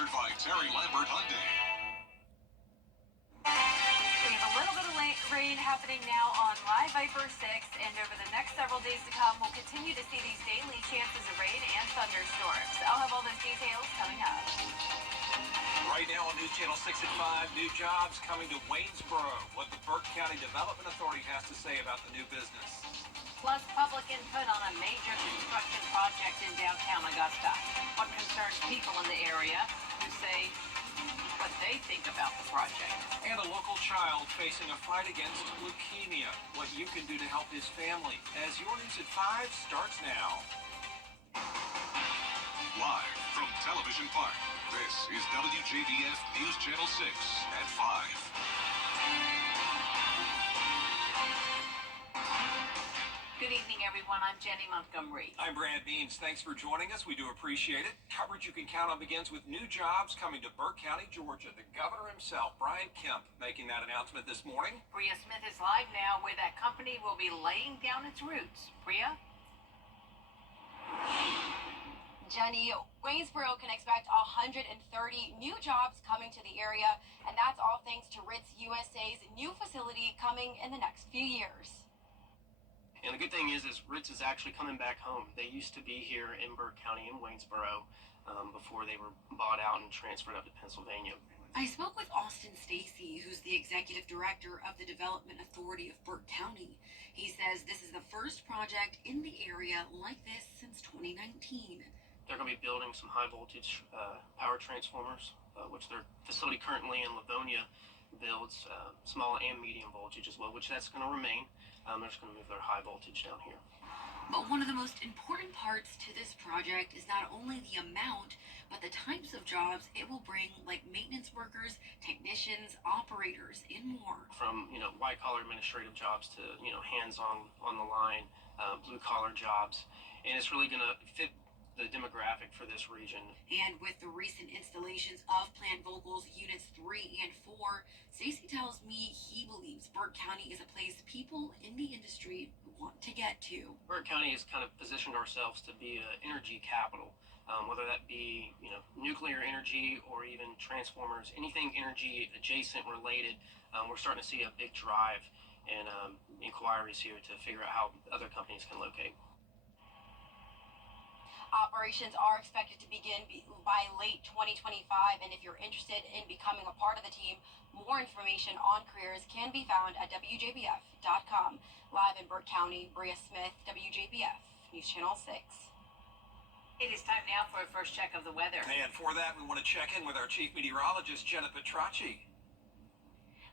Sponsored by Terry Lambert Hyundai. We have a little bit of rain happening now on Live Viper 6, and over the next several days to come, we'll continue to see these daily chances of rain and thunderstorms. I'll have all those details coming up. Right now on News Channel 6 at 5, new jobs coming to Waynesboro. What the Burke County Development Authority has to say about the new business. Plus, public input on a major construction project in downtown Augusta. What concerns people in the area who say what they think about the project. And a local child facing a fight against leukemia. What you can do to help his family. As your News at 5 starts now. Live from Television Park, this is WJBF News Channel 6 at 5. Good evening, everyone. I'm Jenny Montgomery. I'm Brad Beams. Thanks for joining us. We do appreciate it. Coverage you can count on begins with new jobs coming to Burke County, Georgia. The governor himself, Brian Kemp, making that announcement this morning. Bria Smith is live now where that company will be laying down its roots. Bria? Jenny, Waynesboro can expect 130 new jobs coming to the area, and that's all thanks to Ritz USA's new facility coming in the next few years. And the good thing is Ritz is actually coming back home. They used to be here in Burke County in Waynesboro before they were bought out and transferred up to Pennsylvania. I spoke with Austin Stacy, who's the executive director of the Development Authority of Burke County. He says this is the first project in the area like this since 2019. They're going to be building some high voltage power transformers, which their facility currently in Livonia builds small and medium voltage as well, which that's going to remain. They're just going to move their high voltage down here. But one of the most important parts to this project is not only the amount, but the types of jobs it will bring, like maintenance workers, technicians, operators, and more. From, white-collar administrative jobs to, hands-on on the line, blue-collar jobs. And it's really going to fit the demographic for this region. And with the recent installations of Plant Vogel's Units 3 and 4, Stacy tells me he believes Burke County is a place people in the industry want to get to. Burke County has kind of positioned ourselves to be an energy capital, whether that be, nuclear energy or even transformers, anything energy adjacent related. We're starting to see a big drive and inquiries here to figure out how other companies can locate. Operations are expected to begin by late 2025, and if you're interested in becoming a part of the team, more information on careers can be found at WJBF.com. Live in Burke County, Bria Smith, WJBF, News Channel 6. It is time now for a first check of the weather. And for that, we want to check in with our chief meteorologist, Jenna Petracci.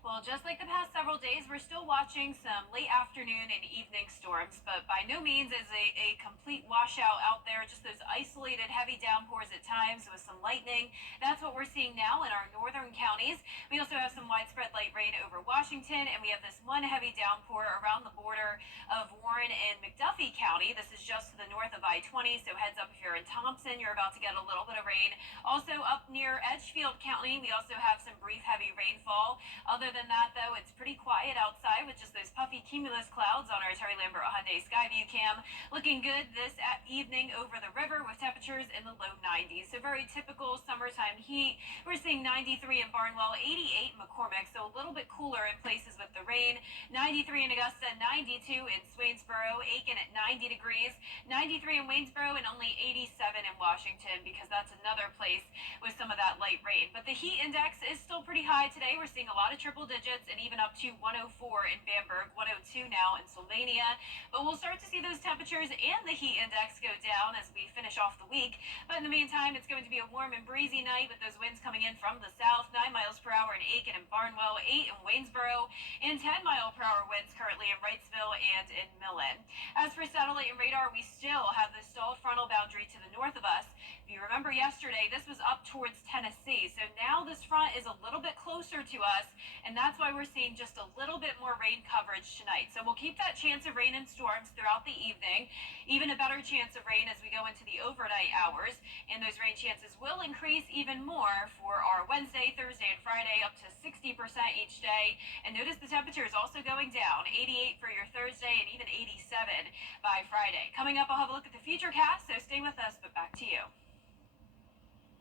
Well, just like the past several days, we're still watching some late afternoon and evening storms, but by no means is a complete washout out there, just those isolated heavy downpours at times with some lightning. That's what we're seeing now in our northern counties. We also have some widespread light rain over Washington, and we have this one heavy downpour around the border of Warren and McDuffie County. This is just to the north of I-20, so heads up if you're in Thompson, you're about to get a little bit of rain. Also up near Edgefield County, we also have some brief heavy rainfall. Other than that, though, it's pretty quiet outside with just those puffy cumulus clouds on our Terry Lambert Hyundai Skyview cam. Looking good this evening over the river with temperatures in the low 90s. So very typical summertime heat. We're seeing 93 in Barnwell, 88 in McCormick, so a little bit cooler in places with the rain. 93 in Augusta, 92 in Swainsboro, Aiken at 90 degrees, 93 in Waynesboro, and only 87 in Washington because that's another place with some of that light rain. But the heat index is still pretty high today. We're seeing a lot of triple digits and even up to 104 in Bamberg, 102 now in Sylvania. But we'll start to see those temperatures and the heat index go down as we finish off the week. But in the meantime, it's going to be a warm and breezy night with those winds coming in from the south, 9 miles per hour in Aiken and Barnwell, 8 in Waynesboro, and 10 mile per hour winds currently in Wrightsville and in Millen. As for satellite and radar, we still have the stalled frontal boundary to the north of us. If you remember yesterday, this was up towards Tennessee. So now this front is a little bit closer to us, and that's why we're seeing just a little bit more rain coverage tonight. So we'll keep that chance of rain and storms throughout the evening, even a better chance of rain as we go into the overnight hours. And those rain chances will increase even more for our Wednesday, Thursday, and Friday, up to 60% each day. And notice the temperature is also going down, 88 for your Thursday and even 87 by Friday. Coming up, I'll have a look at the future cast, so stay with us, but back to you.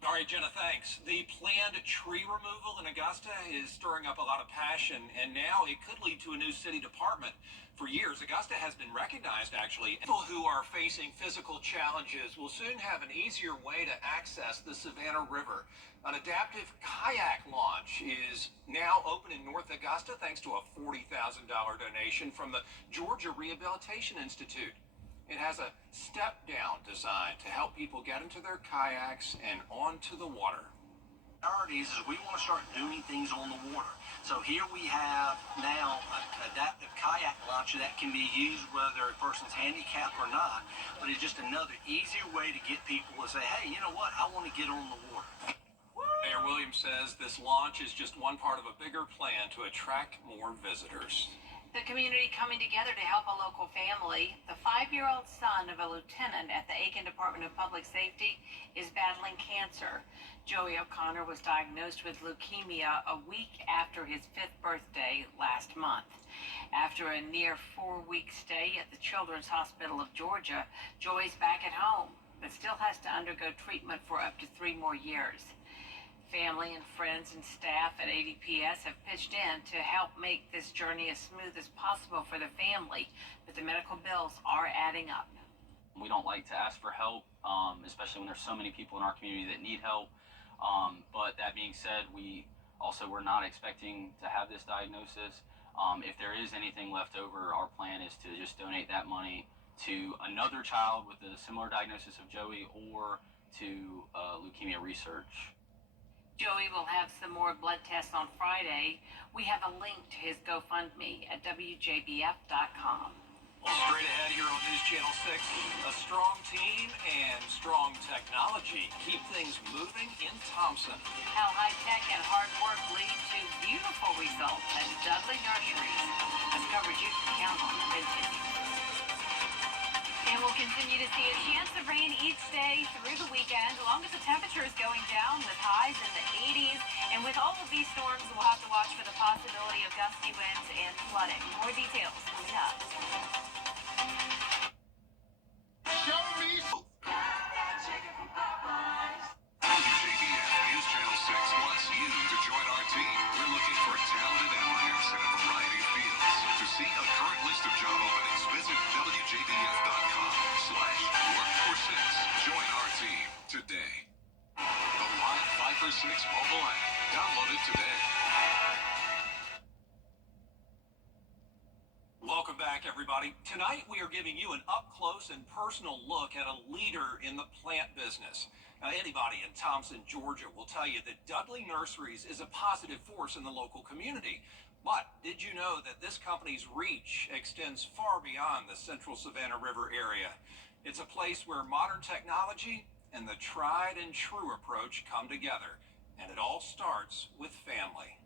All right, Jenna, thanks. The planned tree removal in Augusta is stirring up a lot of passion, and now it could lead to a new city department. For years, Augusta has been recognized, actually. People who are facing physical challenges will soon have an easier way to access the Savannah River. An adaptive kayak launch is now open in North Augusta thanks to a $40,000 donation from the Georgia Rehabilitation Institute. It has a step-down design to help people get into their kayaks and onto the water. Priorities is we want to start doing things on the water. So here we have now an adaptive kayak launcher that can be used whether a person's handicapped or not, but it's just another easier way to get people to say, hey, you know what, I want to get on the water. Mayor Williams says this launch is just one part of a bigger plan to attract more visitors. The community coming together to help a local family. The 5-year-old son of a lieutenant at the Aiken Department of Public Safety is battling cancer. Joey O'Connor was diagnosed with leukemia a week after his 5th birthday last month. After a near 4-week stay at the Children's Hospital of Georgia, Joey's back at home, but still has to undergo treatment for up to 3 more years. Family and friends and staff at ADPS have pitched in to help make this journey as smooth as possible for the family, but the medical bills are adding up. We don't like to ask for help, especially when there's so many people in our community that need help. But that being said, we're not expecting to have this diagnosis. If there is anything left over, our plan is to just donate that money to another child with a similar diagnosis of Joey or to leukemia research. Joey will have some more blood tests on Friday. We have a link to his GoFundMe at WJBF.com. Well, straight ahead here on News Channel 6, a strong team and strong technology keep things moving in Thompson. How high tech and hard work lead to beautiful results at Dudley Nurseries. As coverage you can count on continues. And we'll continue to see a chance of rain each day through the weekend, along with the temperatures going down with highs in the 80s. And with all of these storms, we'll have to watch for the possibility of gusty winds and flooding. More details coming up. Show me. WJBF News Channel 6 wants you to join our team. We're looking for talented applicants in a variety of fields. To see a current list of job openings, visit WJBF.com/work-for-6. Join our team today. The Live 5 for 6 mobile app. Download it today. Welcome back, everybody. Tonight, we are giving you an up-close and personal look at a leader in the plant business. Now, anybody in Thompson, Georgia will tell you that Dudley Nurseries is a positive force in the local community. But did you know that this company's reach extends far beyond the central Savannah River area? It's a place where modern technology and the tried and true approach come together. And it all starts with family.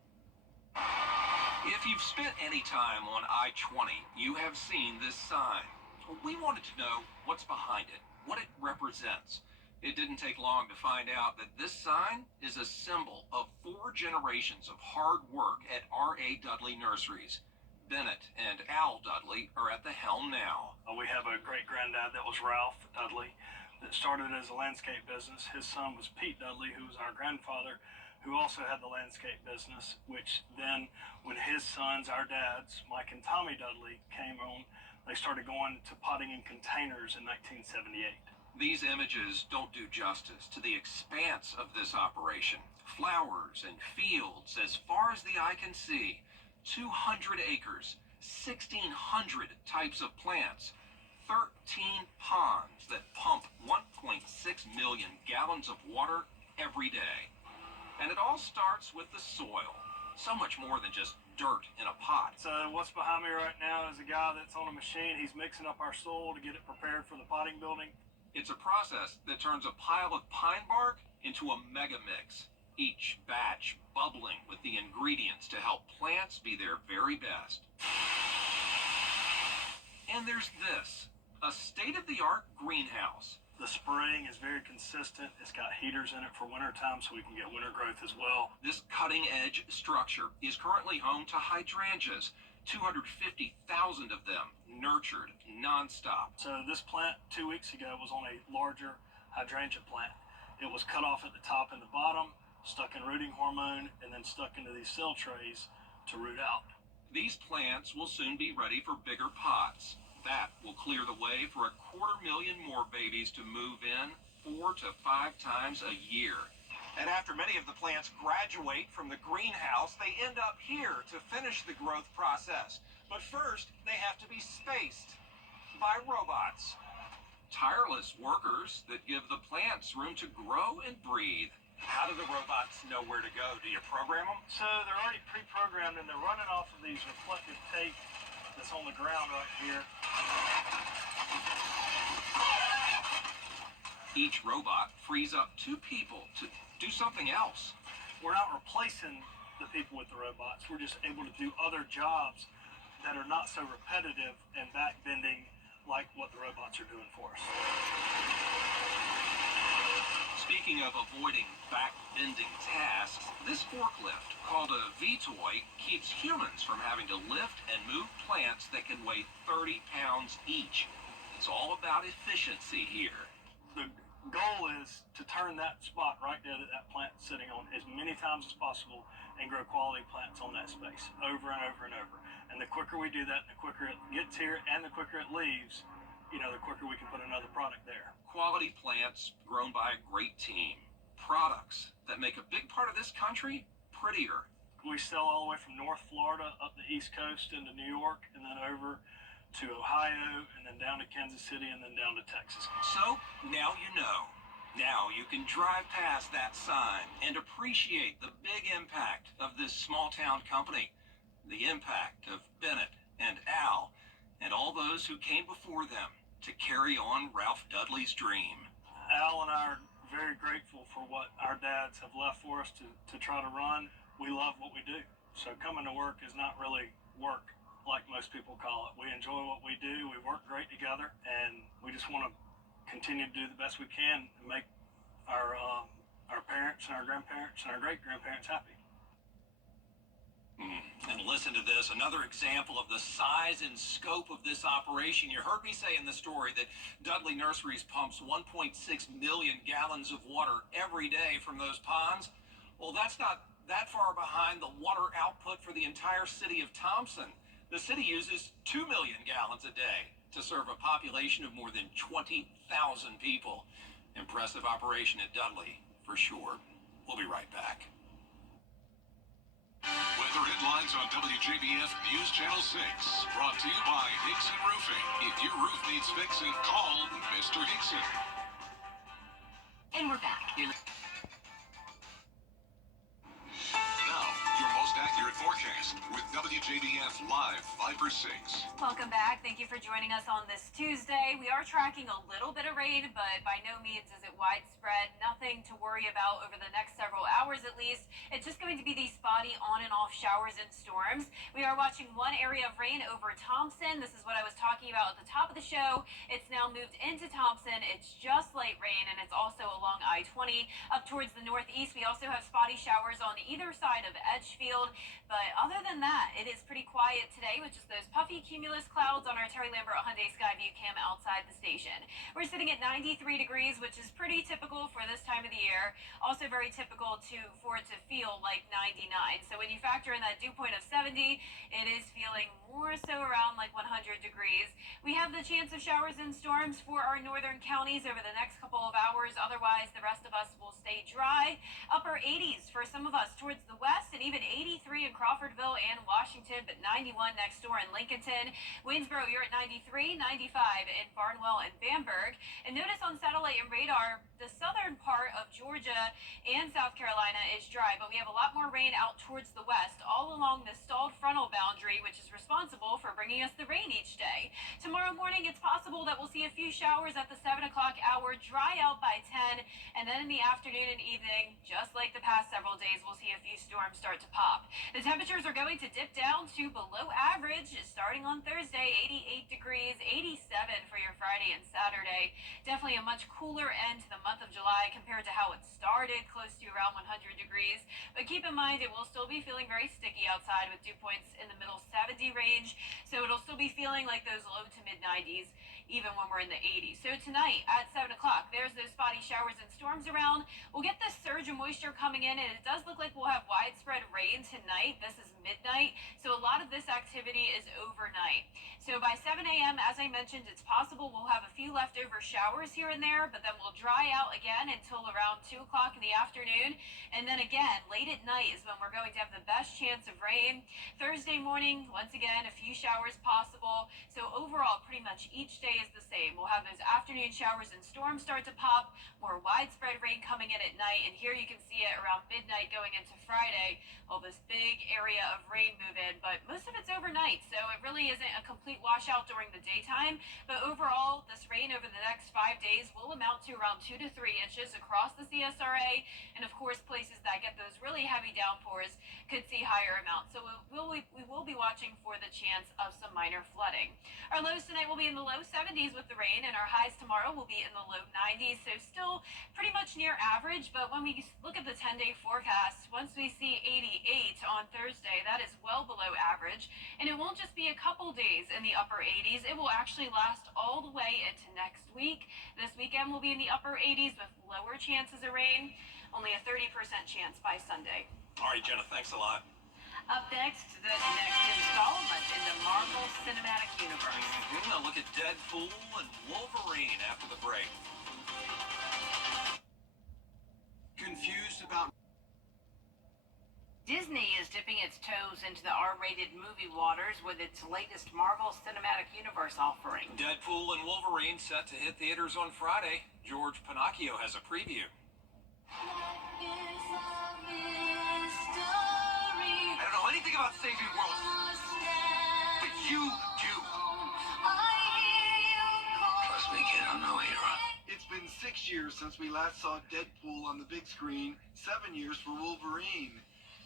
If you've spent any time on I-20, you have seen this sign. We wanted to know what's behind it, what it represents. It didn't take long to find out that this sign is a symbol of 4 generations of hard work at R.A. Dudley Nurseries. Bennett and Al Dudley are at the helm now. We have a great-granddad that was Ralph Dudley that started as a landscape business. His son was Pete Dudley, who was our grandfather, who also had the landscape business, which then, when his sons, our dads, Mike and Tommy Dudley, came on, they started going to potting in containers in 1978. These images don't do justice to the expanse of this operation. Flowers and fields as far as the eye can see. 200 acres, 1,600 types of plants, 13 ponds that pump 1.6 million gallons of water every day. And it all starts with the soil. So much more than just dirt in a pot. So what's behind me right now is a guy that's on a machine. He's mixing up our soil to get it prepared for the potting building. It's a process that turns a pile of pine bark into a mega mix, each batch bubbling with the ingredients to help plants be their very best. And there's this, a state-of-the-art greenhouse. The spraying is very consistent. It's got heaters in it for winter time so we can get winter growth as well. This cutting-edge structure is currently home to hydrangeas, 250,000 of them nurtured nonstop. So this plant 2 weeks ago was on a larger hydrangea plant. It was cut off at the top and the bottom, stuck in rooting hormone, and then stuck into these cell trays to root out. These plants will soon be ready for bigger pots. That will clear the way for 250,000 more babies to move in 4 to 5 times a year. And after many of the plants graduate from the greenhouse, they end up here to finish the growth process. But first, they have to be spaced by robots. Tireless workers that give the plants room to grow and breathe. How do the robots know where to go? Do you program them? So they're already pre-programmed, and they're running off of these reflective tape that's on the ground right here. Each robot frees up 2 people to do something else. We're not replacing the people with the robots. We're just able to do other jobs that are not so repetitive and back-bending like what the robots are doing for us. Speaking of avoiding back-bending tasks, this forklift, called a V-Toy, keeps humans from having to lift and move plants that can weigh 30 pounds each. It's all about efficiency here. The goal is to turn that spot right there that that plant's sitting on as many times as possible and grow quality plants on that space over and over and over. And the quicker we do that, the quicker it gets here and the quicker it leaves, the quicker we can put another product there. Quality plants grown by a great team. Products that make a big part of this country prettier. We sell all the way from North Florida up the East Coast into New York and then over to Ohio and then down to Kansas City and then down to Texas. So now you know. Now you can drive past that sign and appreciate the big impact of this small town company. The impact of Bennett and Al and all those who came before them to carry on Ralph Dudley's dream. Al and I are very grateful for what our dads have left for us to try to run. We love what we do. So coming to work is not really work like most people call it. We enjoy what we do. We work great together, and we just want to continue to do the best we can and make our parents and our grandparents and our great-grandparents happy. And listen to this, another example of the size and scope of this operation. You heard me say in the story that Dudley Nurseries pumps 1.6 million gallons of water every day from those ponds. Well, that's not that far behind the water output for the entire city of Thompson. The city uses 2 million gallons a day to serve a population of more than 20,000 people. Impressive operation at Dudley, for sure. We'll be right back. Weather headlines on WJBF News Channel 6. Brought to you by Hickson Roofing. If your roof needs fixing, call Mr. Hickson. And we're back. Now, your most accurate forecast with WJBF Live 5 for 6. Welcome back. Thank you for joining us on this Tuesday. We are tracking a little bit of rain, but by no means is it widespread. Nothing to worry about over the next several hours at least. It's just going to be these spotty on and off showers and storms. We are watching one area of rain over Thompson. This is what I was talking about at the top of the show. It's now moved into Thompson. It's just light rain, and it's also along I-20 up towards the northeast. We also have spotty showers on either side of Edgefield. But other than that, it is pretty quiet today with just those puffy cumulus clouds on our Terry Lambert Hyundai Skyview cam outside the station. We're sitting at 93 degrees, which is pretty typical for this time of the year. Also very typical for it to feel like 99. So when you factor in that dew point of 70, it is feeling more so around like 100 degrees. We have the chance of showers and storms for our northern counties over the next couple of hours. Otherwise, the rest of us will stay dry. Upper 80s for some of us towards the west, and even 83 in Crawfordville and Washington, but 91 next door in Lincolnton. Waynesboro, you're at 93, 95 in Barnwell and Bamberg. And notice on satellite and radar, the southern part of Georgia and South Carolina is dry, but we have a lot more rain out towards the west, all along the stalled frontal boundary, which is responsible for bringing us the rain each day. Tomorrow morning, it's possible that we'll see a few showers at the 7 o'clock hour, dry out by 10, and then in the afternoon and evening, just like the past several days, we'll see a few storms start to pop. The temperatures are going to dip down to below average starting on Thursday, 88 degrees, 87 for your Friday and Saturday. Definitely a much cooler end to the month of July compared to how it started, close to around 100 degrees. But keep in mind, it will still be feeling very sticky outside with dew points in the middle 70 range. So it'll still be feeling like those low to mid 90s, even when we're in the 80s. So tonight at 7 o'clock, there's those spotty showers and storms around. We'll get this surge of moisture coming in, and it does look like we'll have widespread rain tonight. This is midnight, so a lot of this activity is overnight. So by 7 a.m., as I mentioned, it's possible we'll have a few leftover showers here and there, but then we'll dry out again until around 2 o'clock in the afternoon. And then again, late at night is when we're going to have the best chance of rain. Thursday morning, once again, a few showers possible. So overall, pretty much each day is the same. We'll have those afternoon showers and storms start to pop, more widespread rain coming in at night, and here you can see it around midnight going into Friday. Well, this big area of rain move in, but most of it's overnight, so it really isn't a complete washout during the daytime. But overall, this rain over the next 5 days will amount to around 2 to 3 inches across the CSRA, and of course, places that get those really heavy downpours could see higher amounts. So we will be watching for the chance of some minor flooding. Our lows tonight will be in the low 70s with the rain, and our highs tomorrow will be in the low 90s, so still pretty much near average. But when we look at the 10-day forecast, once we see 88 on Thursday, that is well below average, and it won't just be a couple days in the upper 80s. It will actually last all the way into next week. This weekend will be in the upper 80s with lower chances of rain, only a 30% chance by Sunday. All right, Jenna, thanks a lot. Up next, the next installment in the Marvel Cinematic Universe. Now look at Deadpool and Wolverine after the break. Confused about Disney is dipping its toes into the R-rated movie waters with its latest Marvel Cinematic Universe offering. Deadpool and Wolverine set to hit theaters on Friday. George Pinocchio has a preview. I don't know anything about saving worlds, but you do. Trust me, kid, I'm no hero. It's been 6 years since we last saw Deadpool on the big screen, 7 years for Wolverine.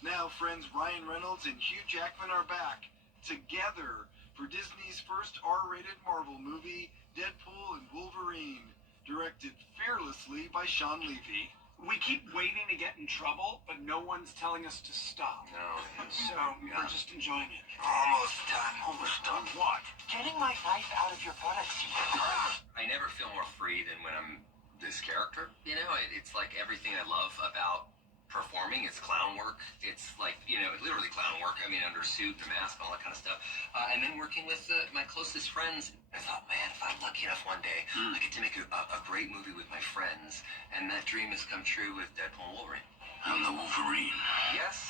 Now friends Ryan Reynolds and Hugh Jackman are back, together, for Disney's first R-rated Marvel movie, Deadpool and Wolverine, directed fearlessly by Sean Levy. We keep waiting to get in trouble, but no one's telling us to stop. No. So we're just enjoying it. Almost done. Almost done what? Getting my knife out of your buttocks. I never feel more free than when I'm this character. You know, it's like everything I love about performing. It's clown work. It's like, you know, literally clown work. I mean, under a suit, the mask, all that kind of stuff. And then working with my closest friends. I thought, man, if I'm lucky enough one day, I get to make a great movie with my friends. And that dream has come true with Deadpool and Wolverine. I'm the Wolverine. Yes,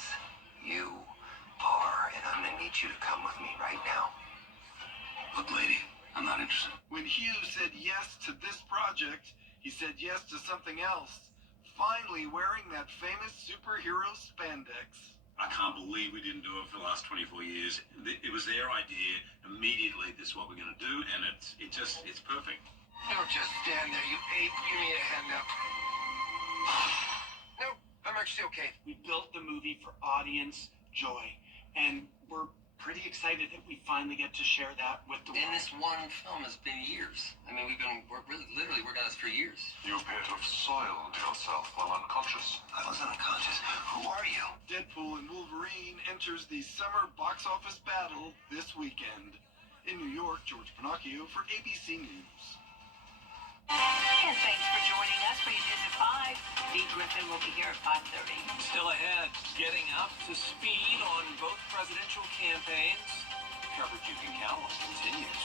you are. And I'm going to need you to come with me right now. Look, lady, I'm not interested. When Hugh said yes to this project, he said yes to something else. Finally wearing that famous superhero spandex. I can't believe we didn't do it for the last 24 years. It was their idea. Immediately, this is what we're going to do, and it's perfect. Don't just stand there, you ape. Give me a hand up. Nope, I'm actually okay. We built the movie for audience joy, and we're pretty excited that we finally get to share that with the And world. this one film has been years. I mean, we're literally working on this for years. You appear to have soiled yourself while unconscious. I wasn't unconscious. Who are you? Deadpool and Wolverine enters the summer box office battle this weekend. In New York, George Pinocchio for ABC News. And thanks for joining us for your news at 5. Dee Griffin will be here at 5:30. Still ahead, getting up to speed on both presidential campaigns. Coverage you can count on continues.